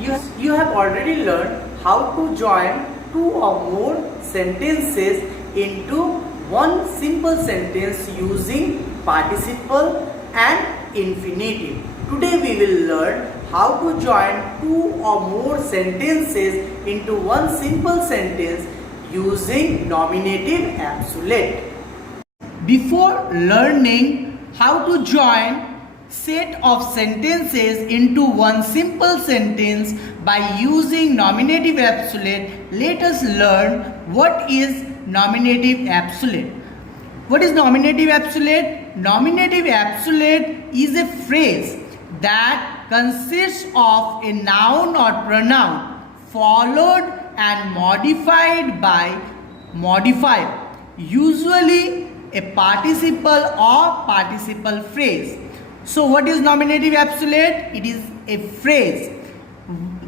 You have already learned how to join two or more sentences into one simple sentence using participle and infinitive. Today we will learn how to join two or more sentences into one simple sentence using nominative absolute. Before learning how to join set of sentences into one simple sentence by using nominative absolute, let us learn what is nominative absolute. What is nominative absolute? Nominative absolute is a phrase that consists of a noun or pronoun followed and modified by modifier, usually a participle or participle phrase. So what is nominative absolute? It is a phrase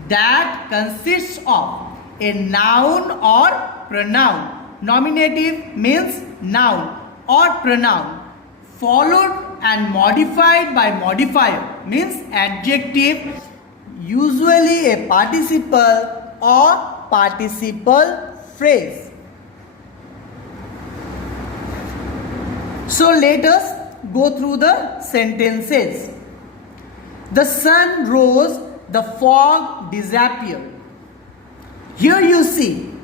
that consists of a noun or pronoun. Nominative means noun or pronoun followed and modified by modifier means adjective, usually a participle or participle phrase. So let us go through the sentences. The sun rose, the fog disappeared. Here you see,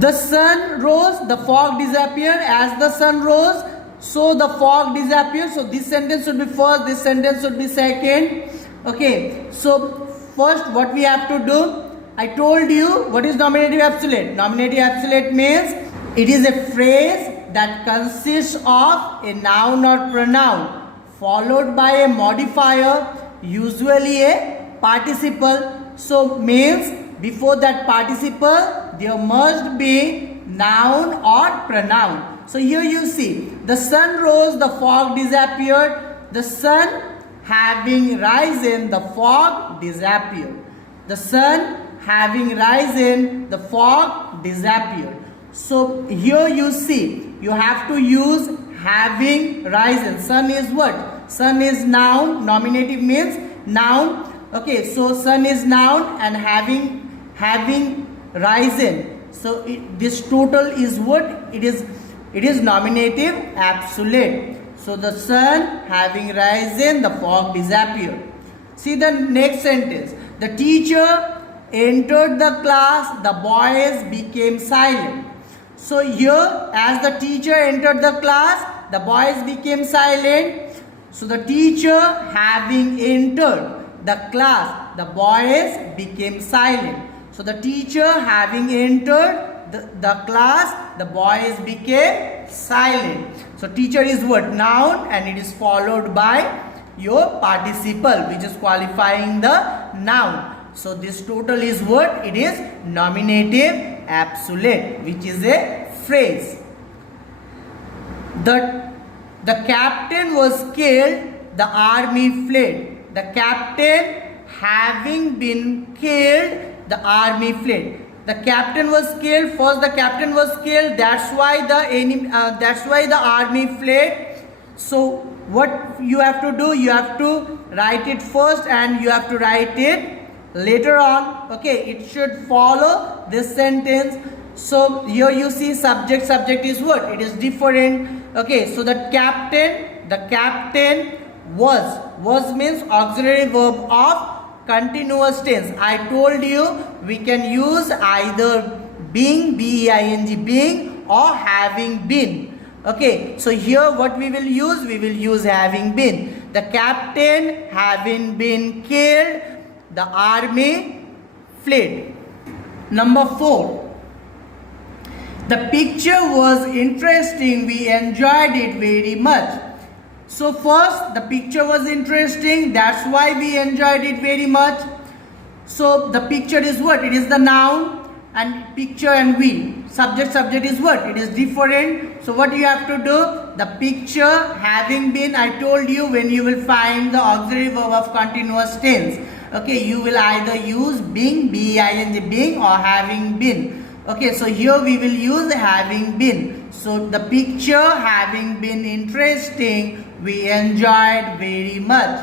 the sun rose, the fog disappeared. As the sun rose, so the fog disappeared. So this sentence should be first, this sentence should be second. Okay, so first what we have to do, I told you what is nominative absolute. Nominative absolute means it is a phrase that consists of a noun or pronoun followed by a modifier, usually a participle. So means before that participle there must be noun or pronoun. So here you see, the sun rose, the fog disappeared. The sun having risen, the fog disappeared. The sun having risen, the fog disappeared. So here you see, you have to use having risen. Sun is what? Sun is noun. Nominative means noun. Okay, so sun is noun and having risen. So this total is what? It is nominative absolute. So the sun having risen, the fog disappeared. See the next sentence. The teacher entered the class, the boys became silent. So here, as the teacher entered the class, the boys became silent. So the teacher having entered the class, the boys became silent. So the teacher having entered the class, the boys became silent. So teacher is what? Noun, and it is followed by your participle, which is qualifying the noun. So this total is what? It is nominative absolute, which is a phrase. The captain was killed, the army fled. The captain having been killed, the army fled. The captain was killed. First, the captain was killed. That's why the army fled. So what you have to do? You have to write it first, and you have to write it later on. Okay, it should follow this sentence. So here you see subject. Subject is what? It is different. Okay, so the captain was means auxiliary verb of continuous tense. I told you we can use either being, B-E-I-N-G, being, or having been. Okay, so here what we will use? We will use having been. The captain having been killed, the army fled. Number 4. The picture was interesting. We enjoyed it very much. So first, the picture was interesting. That's why we enjoyed it very much. So the picture is what? It is the noun, and picture and we. Subject is what? It is different. So what you have to do? The picture having been, I told you when you will find the auxiliary verb of continuous tense. Okay, you will either use being, B-I-N-G, being, or having been. Okay, so here we will use having been. So the picture having been interesting, we enjoyed very much.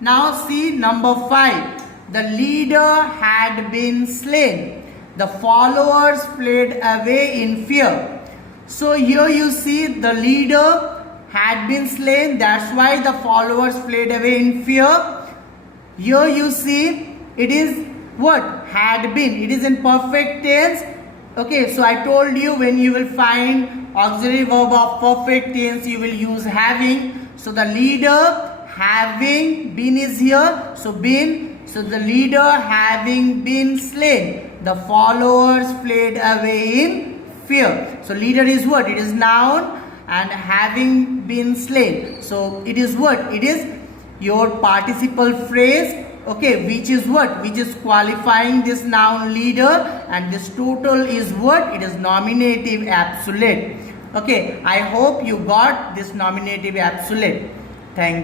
Now see number 5. the leader had been slain. The followers fled away in fear. So here you see the leader had been slain. That's why the followers fled away in fear. Here you see it is what? Had been. It is in perfect tense. Okay, so I told you when you will find auxiliary verb of perfect tense, you will use having. So the leader having been is here. So been. So the leader having been slain. The followers fled away in fear. So leader is what? It is noun, and having been slain. So it is what? It is your participle phrase. Okay, which is what? Which is qualifying this noun leader, and this total is what? It is nominative absolute. Okay, I hope you got this nominative absolute. Thank you.